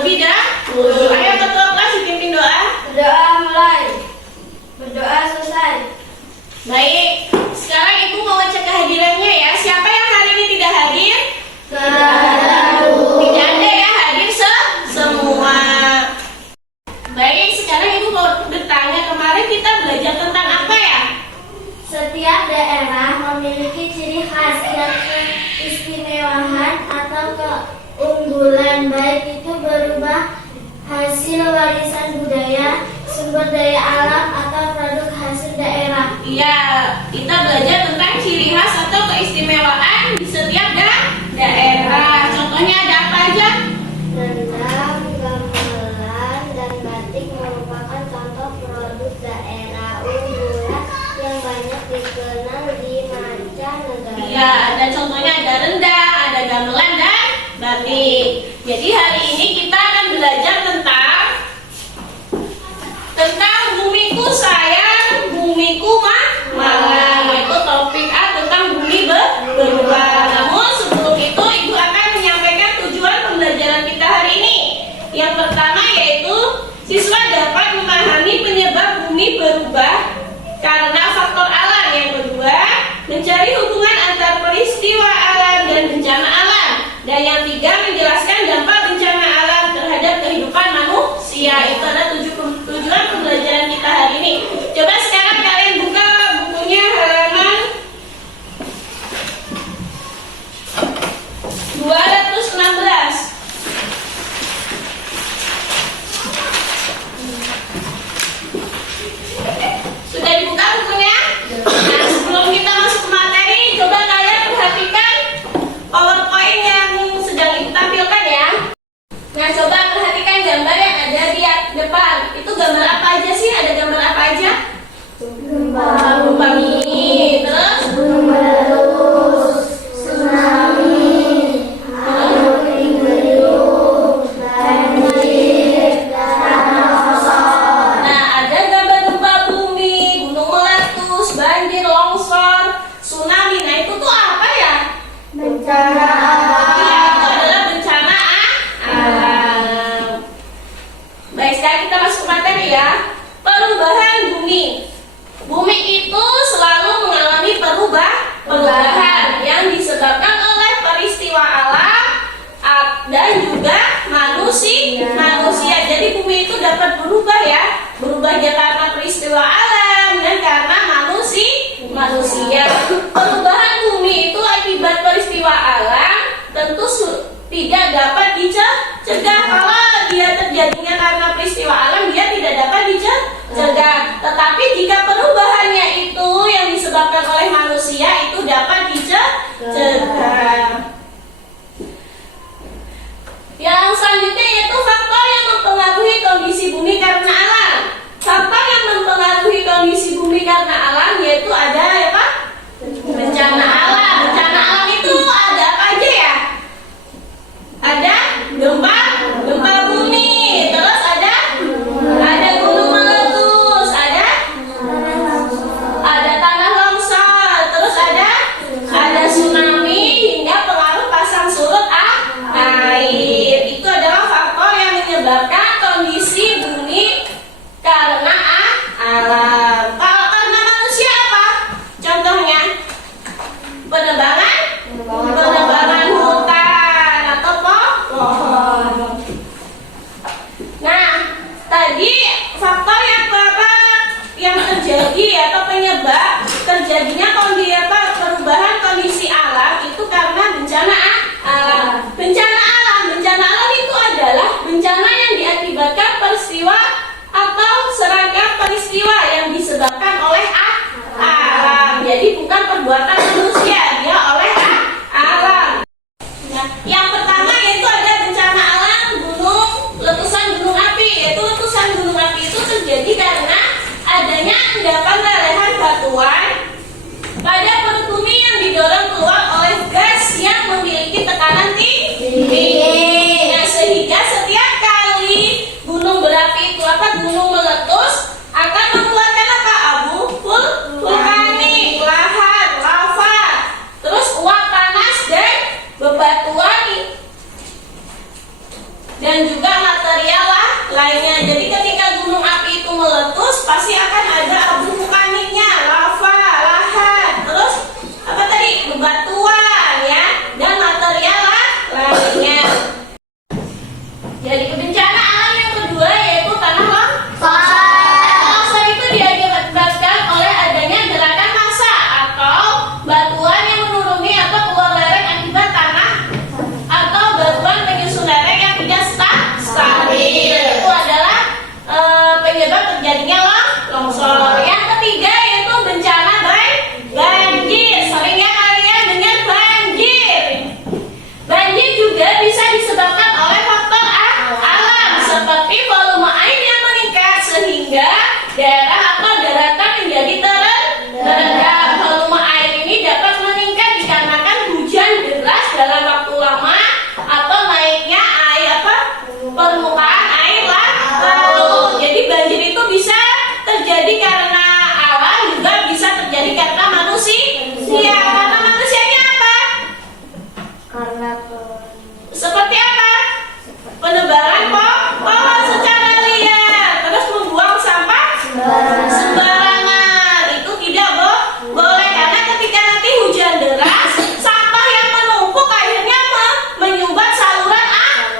terlebih dahulu. Ayo ketua kelas dipimpin doa. Berdoa mulai. Berdoa selesai. Baik, sekarang ibu mau cek kehadirannya ya. Siapa yang hari ini tidak hadir? Tidak ada, Bu. Tidak ada ya, hadir semua. Baik, sekarang ibu mau bertanya, kemarin kita belajar tentang apa ya? Setiap daerah memiliki ciri khas dan keistimewaan atau keunggulan, baik itu berupa hasil warisan budaya, sumber daya alam, atau produk hasil daerah. Iya, kita belajar tentang ciri khas atau keistimewaan di setiap daerah. Contohnya ada apa aja? Rendang, gamelan, dan batik merupakan contoh produk daerah unggulan yang banyak dikenal di mancanegara. Iya, ada contohnya, ada rendang, ada gamelan, dan batik. Jadi hari ini kita akan belajar tentang bumiku sayang, bumiku malang. Itu topik A tentang bumi berubah. Namun sebelum itu ibu akan menyampaikan tujuan pembelajaran kita hari ini. Yang pertama yaitu siswa dapat memahami penyebab bumi berubah karena faktor alam. Yang kedua, mencari hubungan antar peristiwa alam dan bencana alam. Dan yang tiga, menjelaskan dampak bencana alam terhadap kehidupan manusia. Itu ada tujuan pembelajaran kita hari ini. Coba sekarang kalian buka bukunya halaman 216. Sudah dibuka bukunya? Nah, sebelum kita masuk ke materi, coba kalian perhatikan PowerPoint yang sedang ibu tampilkan ya. Nah, coba perhatikan gambar yang ada di depan. Itu gambar apa aja sih? Ada gambar apa aja? Gempa bumi, terus Gunung meletus, tsunami, puting beliung, banjir, tanah longsor. nah, ada gambar gempa bumi, gunung meletus, banjir, longsor, tsunami. Nah, itu tuh apa ya? Bencana alam. Iya, itu adalah bencana alam. Baik, sekarang kita masuk ke materi ya. Perubahan bumi. Bumi itu selalu mengalami perubahan yang disebabkan oleh peristiwa alam dan juga manusia. Jadi bumi itu dapat berubah ya. Berubahnya karena peristiwa alam dan karena manusia. Perubahan bumi itu akibat peristiwa alam tentu tidak dapat dicegah. Kalau dia terjadinya karena peristiwa alam, dia tidak dapat dicegah. Tetapi jika perubahannya itu yang disebabkan oleh manusia, itu dapat dicegah. Yang selanjutnya yaitu faktor yang mempengaruhi kondisi bumi karena alam. Faktor yang mempengaruhi kondisi bumi karena alam yaitu ada apa? Bencana alam. Bencana alam itu ada apa aja ya? Ada gempa bumi, terus ada gunung meletus, ada tanah longsor, terus ada tsunami hingga pengaruh pasang surut air. Itu adalah faktor yang menyebabkan kondisi bumi karena alam. Kalau karena manusia apa? Contohnya penebangan hutan atau pohon. Nah, tadi faktor yang terjadi atau penyebab terjadinya perubahan kondisi alam itu karena bencana alam. Bencana alam itu adalah bencana yang diakibatkan peristiwa atau serangkaian peristiwa yang disebabkan oleh alam. Jadi bukan perbuatan manusia, dia oleh alam. Nah, yang pertama yaitu ada bencana alam letusan gunung api. Yaitu letusan gunung api itu terjadi karena adanya endapan lelehan batuan pada perut bumi yang didorong keluar oleh gas yang memiliki tekanan tinggi. Nah, sehingga setiap kali gunung berapi itu gunung meletus akan mengeluarkan apa? Abu vulkanik, lahar, lava, terus uap panas dan bebatuan dan juga lainnya. Jadi ketika gunung api itu meletus pasti akan ada abu vulkaniknya, lava, lahat, terus apa tadi, bebatuan ya, dan material lainnya. Jadi bencana alam yang kedua yaitu tanah longsor. Longsor itu diakibatkan oleh adanya gerakan massa atau batuan yang menuruni atau keluar lereng akibat tanah atau batuan menyusun lereng yang tidak stabil. Itu adalah penyebab terjadinya longsor. Yang ketiga yaitu bencana banjir. Sering ya kalian dengar banjir. Banjir juga bisa disebabkan oleh faktor alam seperti volume air yang meningkat sehingga daerah atau daratan menjadi terendam. Volume air ini dapat meningkat dikarenakan hujan deras dalam waktu lama atau naiknya air permukaan air laut. Jadi banjir itu bisa terjadi karena alam, juga bisa terjadi karena manusia. Karena manusianya apa? Karena Seperti apa? Penebaran pohon secara liar, terus membuang sampah sembarangan. Itu tidak boleh karena ketika nanti hujan deras, sampah yang menumpuk akhirnya menyumbat saluran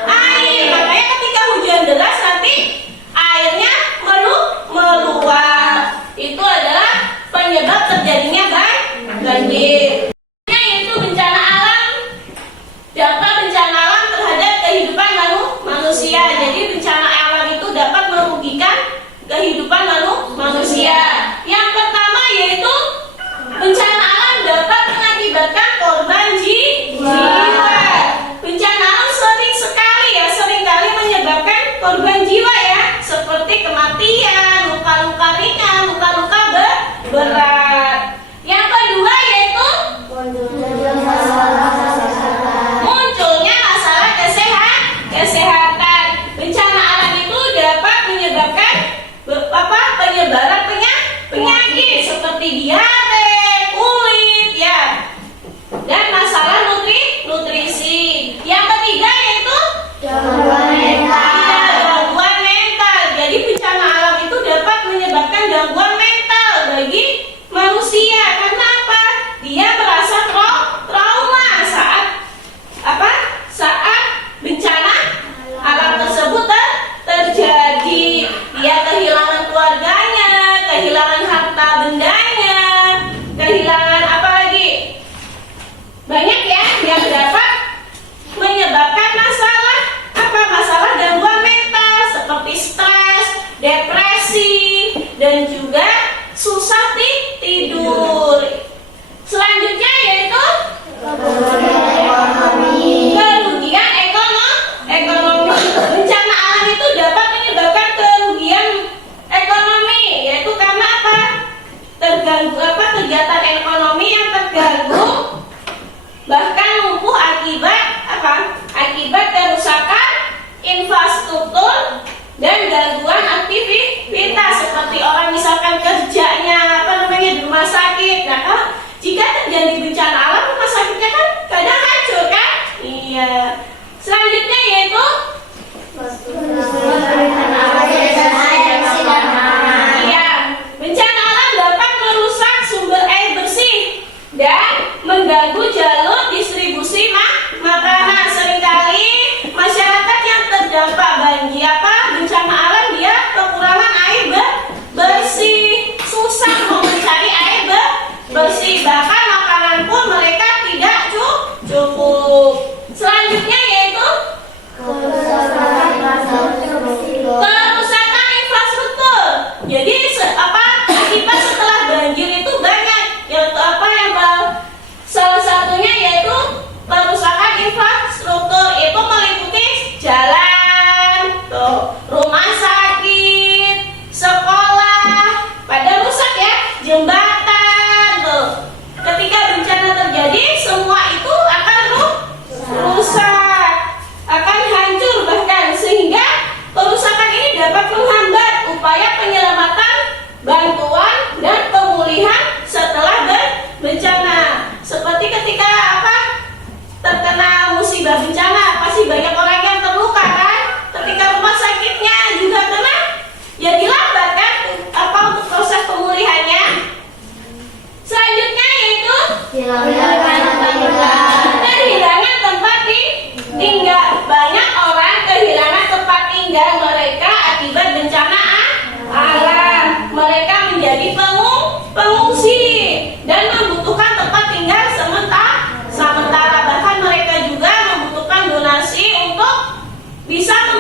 air. Makanya ketika hujan deras nanti airnya meluap. Itu adalah penyebab terjadinya banjir. Yaitu bencana alam. Dampak bencana alam terhadap kehidupan manusia. Jadi bencana alam itu dapat merugikan kehidupan manusia. Yang pertama yaitu bencana alam dapat mengakibatkan korban jiwa. Bencana alam seringkali menyebabkan korban jiwa ya, seperti kematian, luka-luka ringan, luka-luka berat. Yang kedua yaitu munculnya masalah kesehatan. Bencana alam itu dapat menyebabkan penyebaran penyakit seperti diare, kulit ya, dan masalah nutrisi. Yang ketiga yaitu gangguan mental. Jadi bencana alam itu dapat menyebabkan gangguan mental bagi manusia. Karena apa? Dia merasa trauma saat bencana alam tersebut terjadi. Dia kehilangan keluarganya, kehilangan harta bendanya, kehilangan apa lagi? Banyak ya yang dapat menyebabkan masalah gangguan mental seperti stres, depresi, dan juga susah tidur. Selanjutnya yaitu kerugian ekonomi. Bencana alam itu dapat menyebabkan kerugian ekonomi, yaitu karena apa? Kegiatan ekonomi yang terganggu, bahkan lumpuh akibat kerusakan infrastruktur dan gangguan aktivitas seperti orang misalkan kerjanya di rumah sakit. Nah, jika terjadi bencana alam, rumah sakitnya kan kadang hancur kan? Iya. Selanjutnya yaitu bencana alam dapat merusak sumber air bersih dan mengganggu jalur distribusi makanan. Seringkali masyarakat yang terdampak bencana alam dia kekurangan air bersih, susah mau mencari air bersih, bahkan makanan pun mereka tidak cukup. Selanjutnya yaitu kerusakan infrastruktur. Jadi akibat setelah banjir itu banyak, salah satunya yaitu kerusakan infrastruktur. Itu meliputi jalan, rumah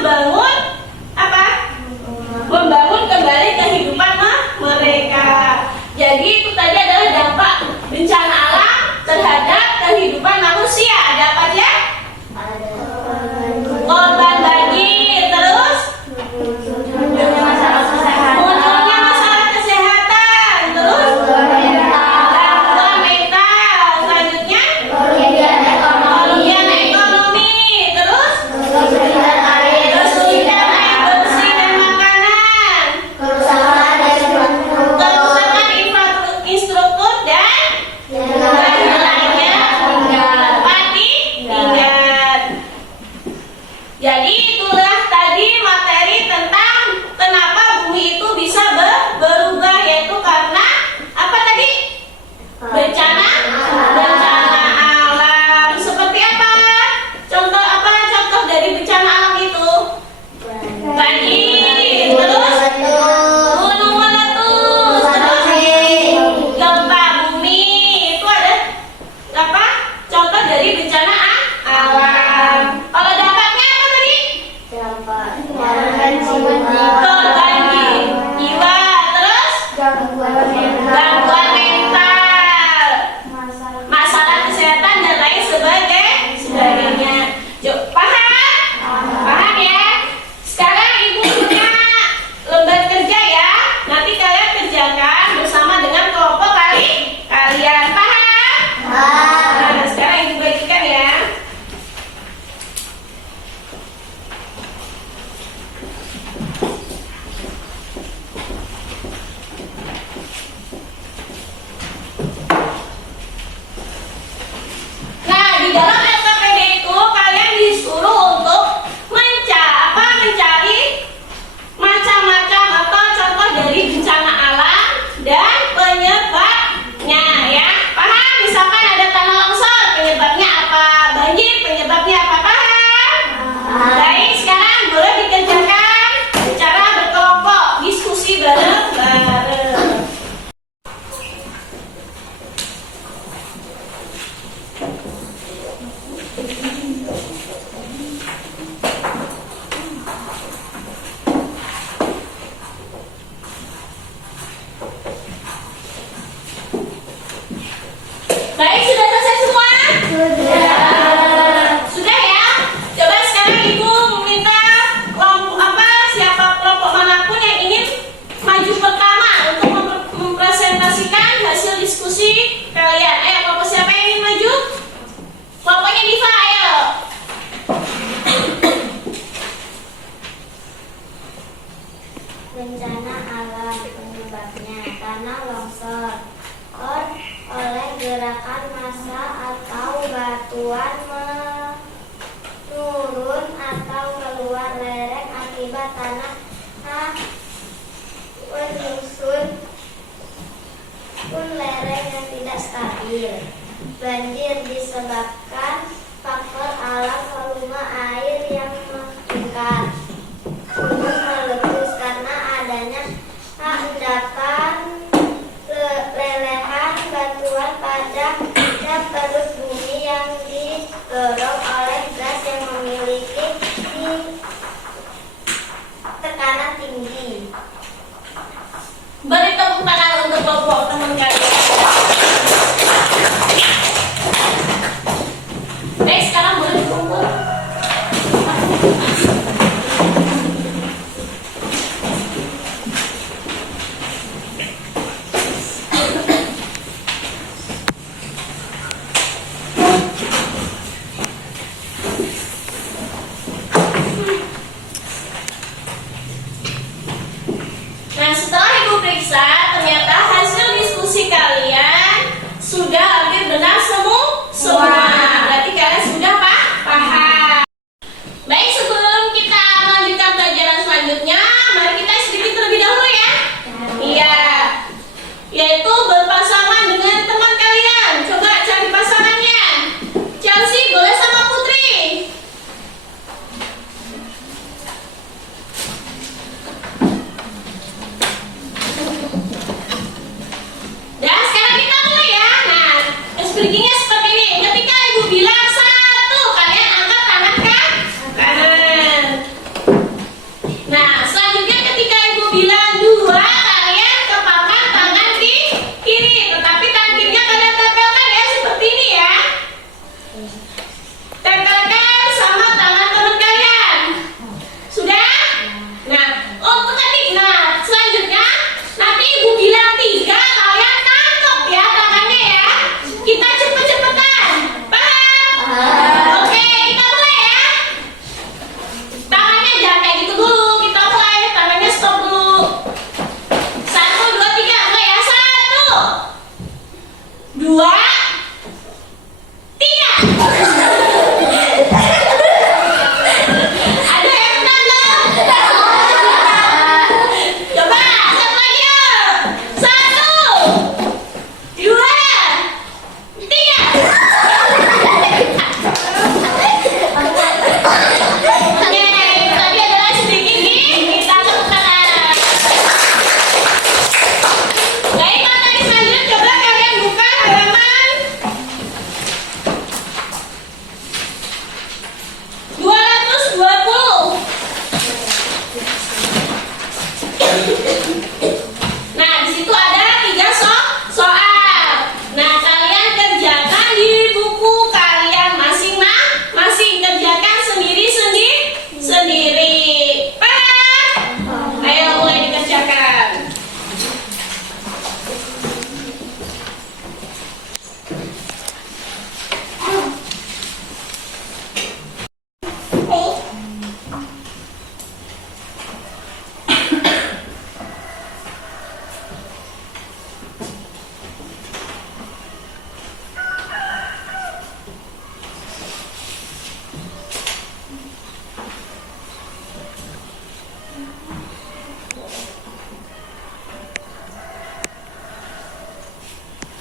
membangun apa? Membangun kembali kehidupan mereka. Jadi itu tadi adalah dampak bencana alam terhadap kehidupan manusia. Ada apa aja? Korban banjir, terus munculnya masalah kesehatan, terus gangguan mental, selanjutnya kerugian ekonomi, terus kesulitan air bersih dan makanan, kerusakan infrastruktur dan lainnya tempat tinggal. Jadi itulah tadi materi tentang kenapa bumi itu bisa berubah, yaitu karena apa tadi? Bencana alam. Seperti apa? Contoh apa? Contoh dari bencana alam itu? Banjir, terus gunung meletus, terus gempa bumi. Itu ada apa? Contoh dari bencana alam. Kalau dampaknya apa tadi? Korban jiwa, terus gangguan mental, masalah kesehatan dan lain sebagainya. Paham ya? Sekarang ibu punya lembar kerja ya. Nanti kalian kerjakan bersama dengan kelompok kalian. Paham? Nah, sekarang ibu bagikan ya. Nah, di dalam LKPD itu kalian disuruh untuk mencari macam-macam atau contoh dari bencana alam dan penyebabnya ya. Paham? Misalkan ada tanah longsor, penyebabnya apa? Banjir, penyebabnya apa? Paham? Baik, sekarang boleh dikerjakan secara berkelompok, diskusi bareng-bareng. Baik, sudah selesai semua? Sudah ya? Coba sekarang ibu minta siapa kelompok manapun yang ingin maju pertama untuk mempresentasikan hasil diskusi kalian. Ayo, kelompok siapa yang ingin maju? Kelompoknya Diva, ayo. Bencana alam penyebabnya tanah longsor oleh gerakan massa atau batuan menurun atau keluar lereng akibat tanah menyusun lereng yang tidak stabil. Banjir disebabkan faktor alam volume air yang meningkat. Gunung meletus karena adanya endapan lelehan batuan pada perut bumi yang didorong oleh gas yang memiliki tekanan tinggi. Beri tepuk tangan untuk kelompok teman kalian. Baik, sekarang boleh dikumpul. Nah, setelah ibu periksa, ternyata hasil diskusi kalian sudah hampir benar semua. Berarti kalian sudah paham. Baik, sebelum kita melanjutkan pelajaran selanjutnya, mari kita sedikit terlebih dahulu ya. Iya, yaitu berpasangan dengan teman kalian. Coba cari pasangannya. Chelsea boleh sama Putri. Dan sekarang kita mulai ya. Nah, speakingnya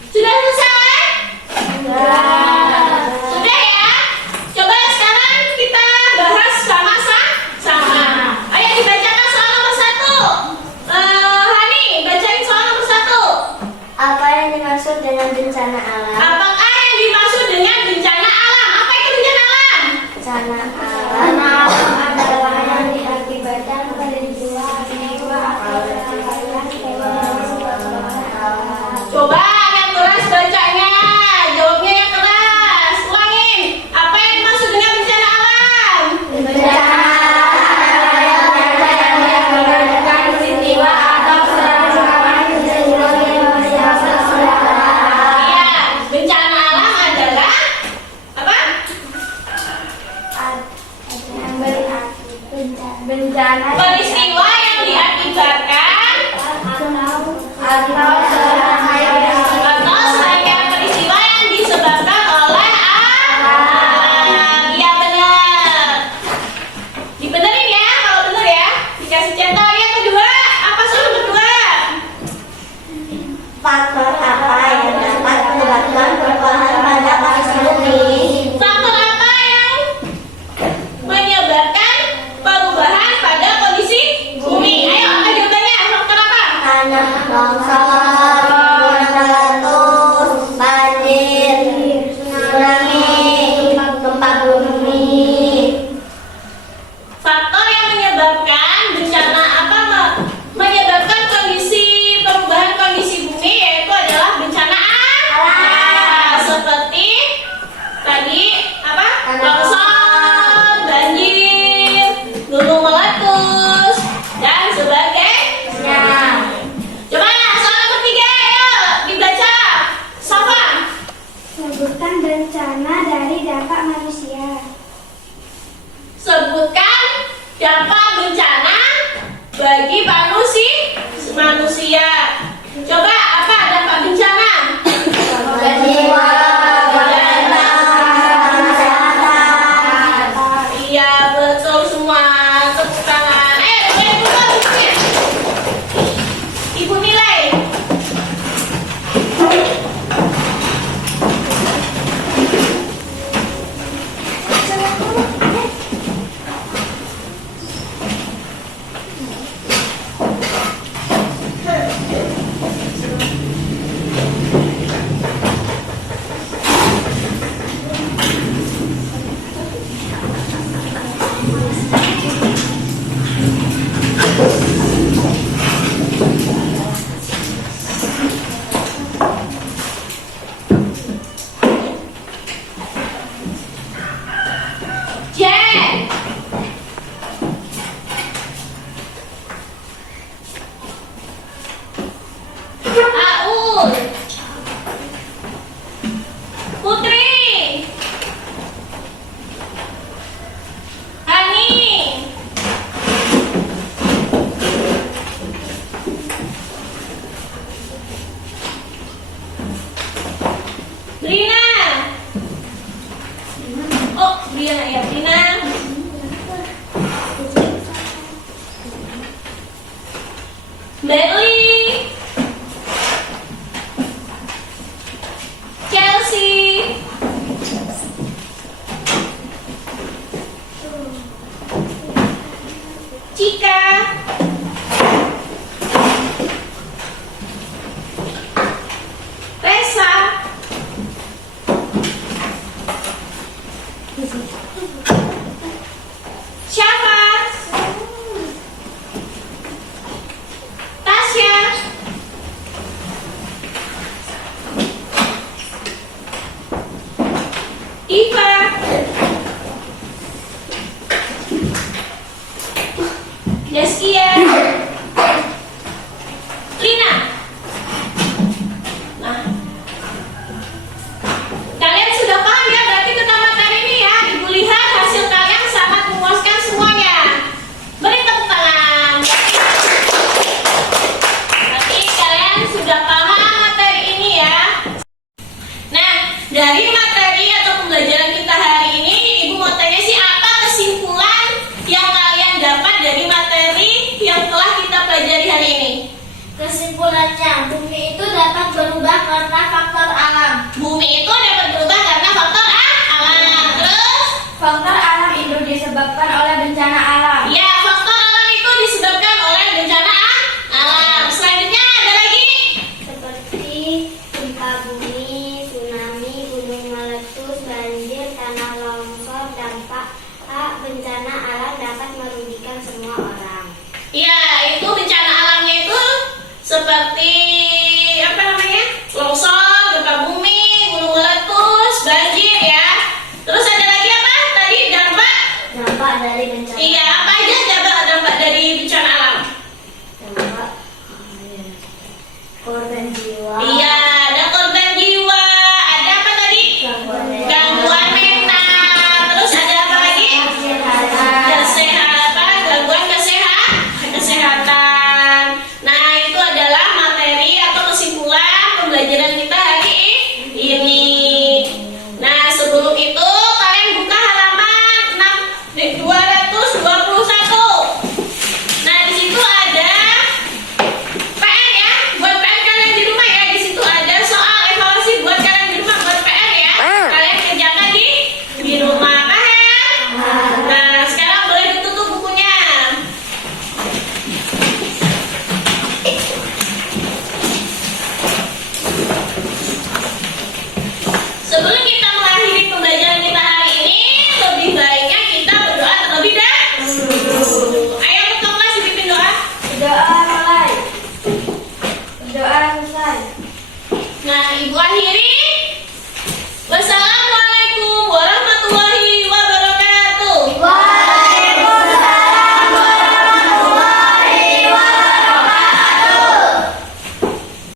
Sudah selesai? Sudah ya? Coba sekarang kita bahas sama-sama. Ayo dibacakan soal nomor 1. Hani, bacain soal nomor 1. Apa yang dimaksud dengan bencana alam? Apakah yang dimaksud dengan bencana alam? Apa itu bencana alam? Bencana alam adalah yang diakibatkan pada jiwa atau hewan Coba yang keras bacanya. Jawabnya yang keras. Ulangin. Apa yang dimaksud dengan bencana alam? bencana yang mengakibatkan peristiwa atau kerusakan Iya, bencana alam adalah apa? bencana Peristiwa yang diakibatkan atau serangkaian peristiwa yang disebabkan oleh alam. Iya benar. Dibenerin ya, kalau bener ya. Dikasih centang. Yang kedua, apa soal kedua? faktor apa yang dapat menyebabkan perubahan pada kondisi bumi? Faktor apa yang menyebabkan perubahan pada kondisi bumi? Ayo, apa jawabannya? Faktor apa? Tanah longsor, gunung meletus, banjir, tsunami, gempa bumi. Faktor yang menyebabkan bencana apa menyebabkan perubahan kondisi bumi yaitu adalah bencana alam. Seperti tadi apa? Longsor, banjir, gunung meletus dan sebagainya. Coba soal nomor 3, ayo dibaca. Safa. Sebutkan bencana dari dampak manusia. Sebutkan dampak bencana bagi manusia. Coba apa dampak bencana? Jiwa, kesehatan. Iya betul semua. Tepuk tangan. Ibu, Ibu nilai. Jen. Aul. Putri. Hani. Brina. Oh, Brina ya, Brina. Berli. Chelsea. Cika. Resa. Siapa? Tasya. Iva. Deskia. Lina. Nah, kalian sudah paham ya berarti tentang materi ini ya. Ibu lihat hasil kalian sangat memuaskan semuanya. Beri tepuk tangan. Berarti kalian sudah paham materi ini ya. Nah, dari materi atau pembelajaran kita hari ini, Ibu mau tanya sih apa kesimpulan yang kalian dapat dari materi yang telah kita pelajari hari ini? Kesimpulannya, bumi itu dapat berubah karena faktor alam. Bumi itu dapat berubah karena faktor alam. Terus? Faktor alam itu disebabkan oleh bencana alam. Ya, faktor alam itu disebabkan oleh bencana alam. Selanjutnya ada lagi? Seperti gempa bumi, tsunami, gunung meletus, banjir, tanah longsor, dampak bencana alam dapat merugikan semua orang. Ya, itu bencana alamnya itu seperti apa namanya? Longsor, gempa bumi, gunung meletus, banjir ya. Terus ada lagi apa? Tadi dampak? Dampak dari bencana. Iya, apa aja dampak dari bencana alam? Dampak korban jiwa. Iya, ada korban jiwa. Ada apa tadi? Gangguan mental. Terus ada apa lagi? Kesehatan, gangguan kesehatan. Nah, itu adalah materi atau kesimpulan pembelajaran kita hari ini. Nah, sebelum itu kalian buka halaman 221. Nah, di situ ada PR ya, buat PR kalian di rumah ya. Di situ ada soal evaluasi buat kalian di rumah, buat PR ya. Kalian kerjakan di rumah, paham? Nah, sekarang boleh ditutup bukunya. Sebelum kita mengakhiri pembelajaran kita hari ini, lebih baiknya kita berdoa terlebih dahulu. Ayo ketua kelas dipimpin doa. Doa mulai. Doa selesai. Nah, Ibu akhiri